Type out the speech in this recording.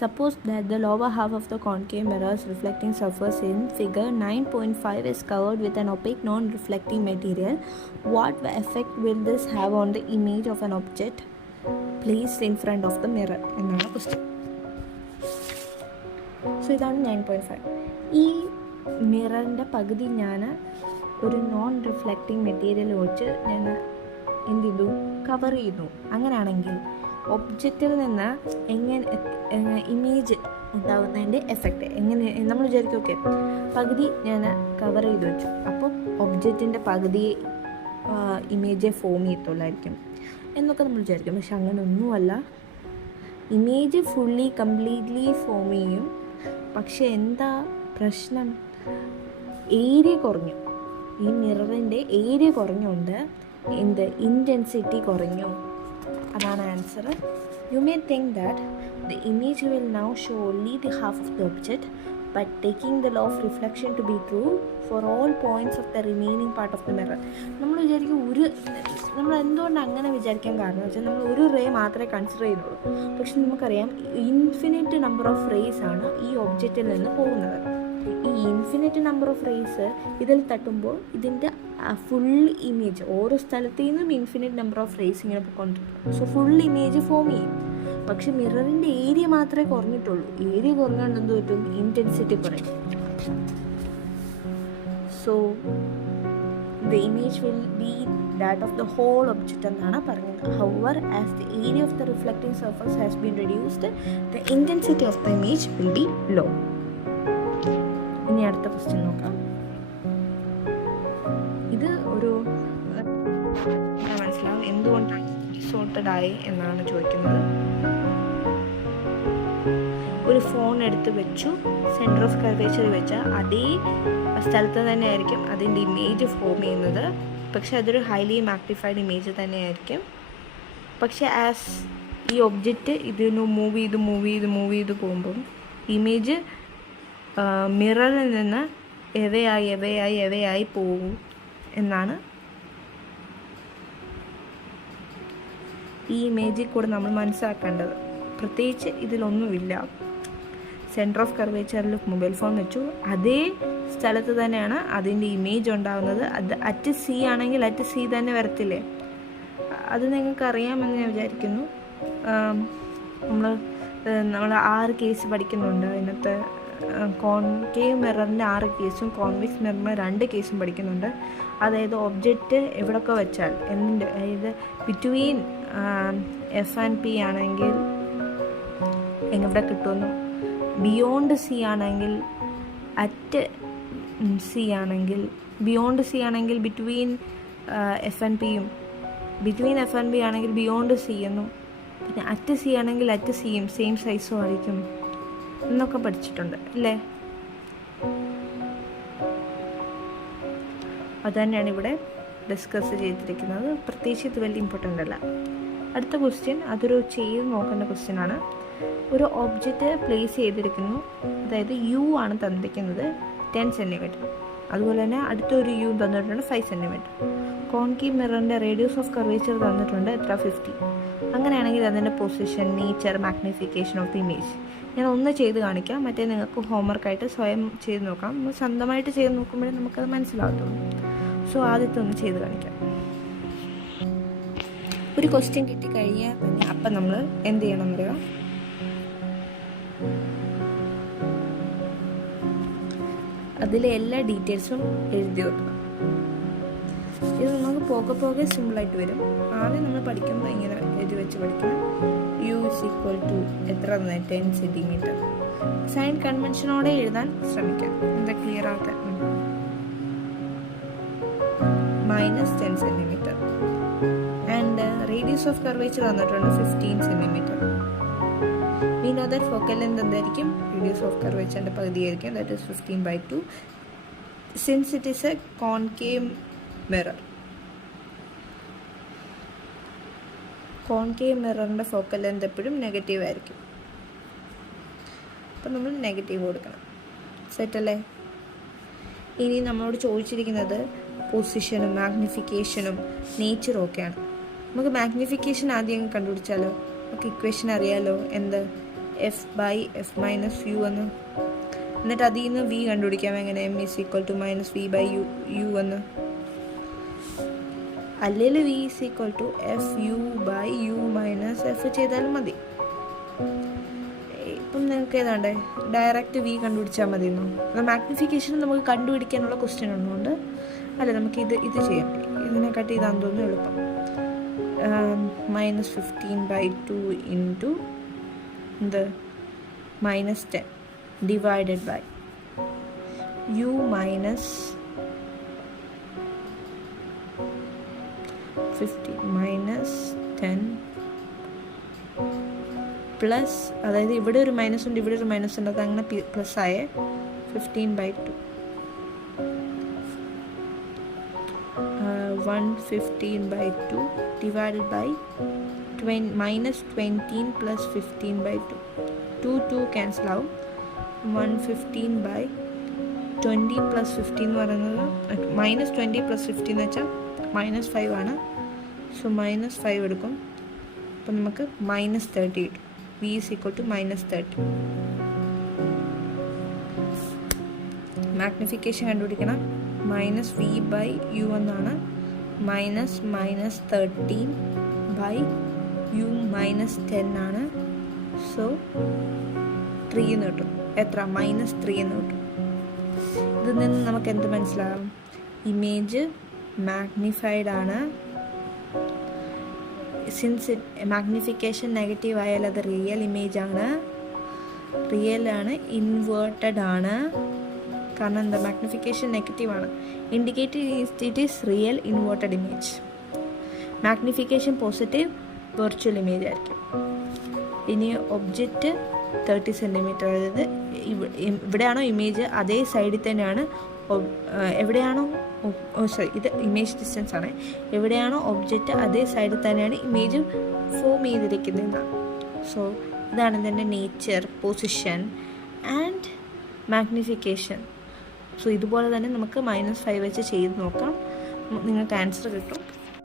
Suppose that the lower half of the concave mirror's reflecting surface in figure 9.5 is covered with an opaque non-reflecting material. What effect will this have on the image of an object placed in front of the mirror? എന്നാണ് question. So ഇതാണ് 9.5. ഈ മിററിൻ്റെ പകുതി ഞാൻ ഒരു non reflecting material വെച്ച് ഞാൻ എന്ത് ചെയ്തു, കവർ ചെയ്തു. അങ്ങനെയാണെങ്കിൽ ഒബ്ജക്റ്റിൽ നിന്ന് എങ്ങനെ ഇമേജ് ഉണ്ടാകുന്നതിൻ്റെ എഫക്റ്റ് എങ്ങനെ നമ്മൾ വിചാരിക്കും. ഓക്കെ, പകുതി ഞാൻ കവർ ചെയ്ത് വെച്ചു, അപ്പോൾ ഒബ്ജക്റ്റിൻ്റെ പകുതി ഇമേജ് ഫോം ചെയ്യത്തുള്ളായിരിക്കും എന്നൊക്കെ നമ്മൾ വിചാരിക്കും. പക്ഷെ അങ്ങനെ ഒന്നുമല്ല, ഇമേജ് കംപ്ലീറ്റ്ലി ഫോം ചെയ്യും. പക്ഷെ എന്താ പ്രശ്നം? ഏരിയ കുറഞ്ഞു. ഈ മിററിൻ്റെ ഏരിയ കുറഞ്ഞുകൊണ്ട് ഇൻറ്റൻസിറ്റി കുറഞ്ഞു. അതാണ് answer. You may think that the image will now show only the half of the object, but taking the law of reflection to be true for all points of the remaining part of the mirror. നമ്മൾ വിചാരിക്കും നമ്മൾ എന്തുകൊണ്ട് അങ്ങനെ വിചാരിക്കാൻ കാരണം വെച്ചാൽ നമ്മൾ ഒരു റേ മാത്രമേ കൺസിഡർ ചെയ്യുന്നുള്ളൂ. പക്ഷെ നമുക്കറിയാം ഇൻഫിനിറ്റ് നമ്പർ ഓഫ് റേസ് ആണ് ഈ ഒബ്ജക്റ്റിൽ നിന്ന് പോകുന്നത്. ഈ ഇൻഫിനിറ്റ് നമ്പർ ഓഫ് റേസ് ഇതിൽ തട്ടുമ്പോൾ ഇതിൻ്റെ ഫുൾ ഇമേജ് ഓരോ സ്ഥലത്തു നിന്നും ഇൻഫിനിറ്റ് നമ്പർ ഓഫ് റേസ് ഇങ്ങനെ പോയിക്കൊണ്ടിരിക്കും. സോ ഫുൾ ഇമേജ് ഫോം ചെയ്യും. പക്ഷെ മിററിൻ്റെ ഏരിയ മാത്രമേ കുറഞ്ഞിട്ടുള്ളൂ. ഏരിയ കുറഞ്ഞുകൊണ്ട് എന്ത് പറ്റും? ഇൻറ്റൻസിറ്റി കുറയും. So the image will be that of the whole object എന്നാണ് പറയുന്നത്. However as the area of the reflecting surface has been reduced, the intensity of the image will be low. ഇനി അടുത്ത question നോക്കാം. ഇത് ഒരു മനസ്സിലാവും എന്തുകൊണ്ടാണ് ഡിസോർട്ടഡ് ആയി എന്നാണ് ചോദിക്കുന്നത്. ഒരു ഫോൺ എടുത്ത് വെച്ചു, സെൻറ്റർ ഓഫ് കർവേച്ചർ വെച്ചാൽ അതേ സ്ഥലത്ത് തന്നെ ആയിരിക്കും അതിൻ്റെ ഇമേജ് ഫോം ചെയ്യുന്നത്. പക്ഷെ അതൊരു ഹൈലി മാഗ്നിഫൈഡ് ഇമേജ് തന്നെ ആയിരിക്കും. പക്ഷെ ആസ് ഈ ഒബ്ജക്റ്റ് ഇതിന് മൂവ് ചെയ്ത് പോകുമ്പം ഇമേജ് മിററിൽ നിന്ന് എവയായി പോകും എന്നാണ് ഈ ഇമേജിൽ കൂടെ നമ്മൾ മനസ്സിലാക്കേണ്ടത്. പ്രത്യേകിച്ച് ഇതിലൊന്നുമില്ല. സെൻറ്റർ ഓഫ് കർവേച്ചറിൽ മൊബൈൽ ഫോൺ വെച്ചു, അതേ സ്ഥലത്ത് തന്നെയാണ് അതിൻ്റെ ഇമേജ് ഉണ്ടാകുന്നത്. അത് അറ്റ് സി ആണെങ്കിൽ അറ്റ് സി തന്നെ വരത്തില്ലേ? അത് നിങ്ങൾക്ക് അറിയാമെന്ന് ഞാൻ വിചാരിക്കുന്നു. നമ്മൾ 6 കേസ് പഠിക്കുന്നുണ്ട്. അതിനകത്ത് കോൺകേവ് മിററിൻ്റെ 6 കേസും കോൺവെക്സ് മിററിൻ്റെ 2 കേസും പഠിക്കുന്നുണ്ട്. അതായത് ഒബ്ജക്റ്റ് എവിടെയൊക്കെ വെച്ചാൽ അതായത് ബിറ്റ്വീൻ എഫ് ആൻഡ് പി ആണെങ്കിൽ എവിടെ കിട്ടുമെന്നും, ബിയോണ്ട് സി ആണെങ്കിൽ അറ്റ് സി ആണെങ്കിൽ, ബിയോണ്ട് സി ആണെങ്കിൽ ബിറ്റ്വീൻ എഫ് ആൻഡ് പിയും, ബിറ്റ്വീൻ എഫ് ആൻഡ് പി ആണെങ്കിൽ ബിയോണ്ട് സി എന്നും, പിന്നെ അറ്റ് സി ആണെങ്കിൽ അറ്റ് സിയും സെയിം സൈസും ആയിരിക്കും എന്നൊക്കെ പഠിച്ചിട്ടുണ്ട് അല്ലേ? അതുതന്നെയാണ് ഇവിടെ ഡിസ്കസ് ചെയ്തിരിക്കുന്നത്. പ്രത്യേകിച്ച് ഇത് വലിയ ഇമ്പോർട്ടൻ്റ് അല്ല. അടുത്ത ക്വസ്റ്റ്യൻ അതൊരു ചെയ്ത് നോക്കേണ്ട ക്വസ്റ്റ്യൻ ആണ്. ഒരു ഒബ്ജക്റ്റ് പ്ലേസ് ചെയ്തിരിക്കുന്നു. അതായത് യു ആണ് തന്നിരിക്കുന്നത് 10 സെൻറ്റിമീറ്റർ. അതുപോലെ തന്നെ അടുത്തൊരു യു തന്നിട്ടുണ്ട് 5 സെൻറ്റിമീറ്റർ. കോൺകേവ് മിററിൻ്റെ റേഡിയസ് ഓഫ് കർവേച്ചർ തന്നിട്ടുണ്ട് എത്ര? 50. അങ്ങനെയാണെങ്കിൽ അതിൻ്റെ position, nature, magnification of the image ഞാൻ ഒന്ന് ചെയ്ത് കാണിക്കാം. മറ്റേ നിങ്ങൾക്ക് ഹോംവർക്കായിട്ട് സ്വയം ചെയ്ത് നോക്കാം. നമ്മൾ സ്വന്തമായിട്ട് ചെയ്ത് നോക്കുമ്പോഴേ നമുക്കത് മനസ്സിലാകത്തുള്ളൂ. സോ ആദ്യത്തെ ഒന്ന് ചെയ്ത് കാണിക്കാം. ഒരു ക്വസ്റ്റ്യൻ കിട്ടിക്കഴിഞ്ഞാൽ തന്നെ അപ്പം നമ്മൾ എന്ത് ചെയ്യണം എന്നറിയാം? അതിലെ എല്ലാ ഡീറ്റെയിൽസും എഴുതി വെക്കണം. ഇത് നമുക്ക് പോകെ സിമ്പിളായിട്ട് വരും. ആദ്യം നമ്മൾ പഠിക്കുമ്പോൾ ഇങ്ങനെ എഴുതി വെച്ച് പഠിക്കണം. യു ഇസ് ഈക്വൽ ടു എത്ര? 10 സെൻറ്റിമീറ്റർ. സൈൻ കൺവെൻഷനോടെ എഴുതാൻ ശ്രമിക്കാം. എന്താ ക്ലിയർ ആകാത്ത? -10 centimetre. And radius of curvature തന്നിട്ടുണ്ട് 15 centimetre. We know that focal length എന്തായിരിക്കും? റേഡിയസ് ഓഫ് കർവേച്ചറിൻ്റെ പകുതിയായിരിക്കും. That is 15/2. Since it is a concave mirror, concave മിററിൻ്റെ ഫോക്കൽ ലെങ്ത് എപ്പോഴും നെഗറ്റീവ് ആയിരിക്കും. അപ്പം നമ്മൾ നെഗറ്റീവ് കൊടുക്കണം. സെറ്റല്ലേ? ഇനി നമ്മളോട് ചോദിച്ചിരിക്കുന്നത് പൊസിഷനും മാഗ്നിഫിക്കേഷനും നേച്ചറും ഒക്കെയാണ്. നമുക്ക് മാഗ്നിഫിക്കേഷൻ ആദ്യം കണ്ടുപിടിച്ചാലോ? നമുക്ക് ഇക്വേഷൻ അറിയാലോ. എന്ത്? F by F minus U എന്ന്. എന്നിട്ട് അതിൽ നിന്ന് വി കണ്ടുപിടിക്കാം. എങ്ങനെ? M is equal to minus V by U എന്ന്. അല്ലെങ്കിൽ V is equal to F U by U minus F ചെയ്താലും മതി. ഇപ്പം നിങ്ങൾക്ക് ഏതാണ്ട് ഡയറക്റ്റ് വി കണ്ടുപിടിച്ചാൽ മതി എന്നോ? മാഗ്നിഫിക്കേഷൻ നമുക്ക് കണ്ടുപിടിക്കാനുള്ള ക്വസ്റ്റ്യൻ ഉള്ളതുകൊണ്ട് അല്ല, നമുക്ക് ഇത് ചെയ്യാം. ഇതിനെക്കാട്ടി ഇതാണെന്ന് തോന്നുന്നു എളുപ്പം. -15/2 ഇൻറ്റു എന്ത് -10 divided by U minus 10 plus, അതായത് ഇവിടെ ഒരു മൈനസ് ഉണ്ട്, ഇവിടെ ഒരു മൈനസ് ഉണ്ട്, അത് അങ്ങനെ പ്ലസ് ആയ 15/2 115/2 ഡിവൈഡഡ് ബൈ -20 പ്ലസ് 15/2. 2 ക്യാൻസൽ ആവും. 115/20 പ്ലസ് 15 എന്ന് പറയുന്നത് -20 പ്ലസ് 15 എന്ന് വെച്ചാൽ -5 ആണ്. സോ -5 എടുക്കും. അപ്പം നമുക്ക് -30 കിട്ടും. V is equal to -30. Magnification കണ്ടുപിടിക്കണം. -v ബൈ യു എന്നാണ്. -13 ബൈ യു -10 ആണ്. സോ 3 എന്ന് കിട്ടും. എത്ര? -3 എന്ന് കിട്ടും. ഇതിൽ നിന്ന് നമുക്ക് എന്ത് മനസ്സിലാകും? ഇമേജ് മാഗ്നിഫൈഡ് ആണ്. സിൻസ് മാഗ്നിഫിക്കേഷൻ നെഗറ്റീവ് ആയാൽ അത് റിയൽ ഇമേജ് ആണ്. റിയൽ ആണ്. ഇൻവേർട്ടഡ് ആണ്. കാരണം എന്താ? മാഗ്നിഫിക്കേഷൻ നെഗറ്റീവ് ആണ്. Indicate it is real inverted image. Magnification positive virtual image ആയിരിക്കും. ഇനി ഒബ്ജക്റ്റ് 30 സെൻറ്റിമീറ്റർ, അതായത് ഇവിടെയാണോ ഇമേജ് അതേ സൈഡിൽ തന്നെയാണ് എവിടെയാണോ ഇത് ഇമേജ് ഡിസ്റ്റൻസ് ആണ്. എവിടെയാണോ ഒബ്ജക്റ്റ് അതേ സൈഡിൽ തന്നെയാണ് ഇമേജ് ഫോം ചെയ്തിരിക്കുന്നതെന്നാണ്. സോ ഇതാണ് ഇതിൻ്റെ nature, position and magnification. So ഇതുപോലെ തന്നെ നമുക്ക് -5 വെച്ച് ചെയ്ത് നോക്കാം. നിങ്ങൾക്ക് ആൻസർ കിട്ടും.